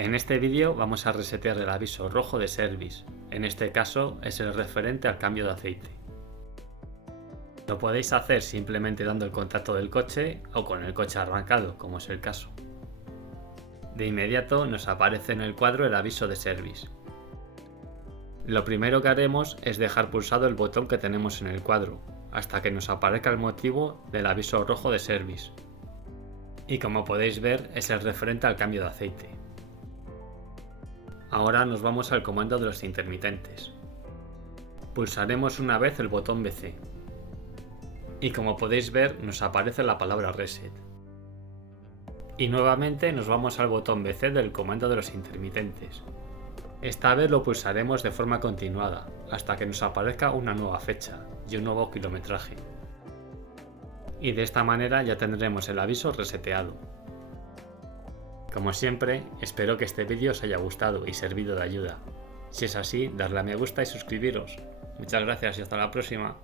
En este vídeo vamos a resetear el aviso rojo de Service, en este caso es el referente al cambio de aceite. Lo podéis hacer simplemente dando el contacto del coche o con el coche arrancado, como es el caso. De inmediato nos aparece en el cuadro el aviso de Service. Lo primero que haremos es dejar pulsado el botón que tenemos en el cuadro, hasta que nos aparezca el motivo del aviso rojo de Service. Y como podéis ver es el referente al cambio de aceite. Ahora nos vamos al comando de los intermitentes. Pulsaremos una vez el botón BC. Y como podéis ver nos aparece la palabra Reset. Y nuevamente nos vamos al botón BC del comando de los intermitentes. Esta vez lo pulsaremos de forma continuada, hasta que nos aparezca una nueva fecha y un nuevo kilometraje. Y de esta manera ya tendremos el aviso reseteado. Como siempre, espero que este vídeo os haya gustado y servido de ayuda. Si es así, darle a me gusta y suscribiros. Muchas gracias y hasta la próxima.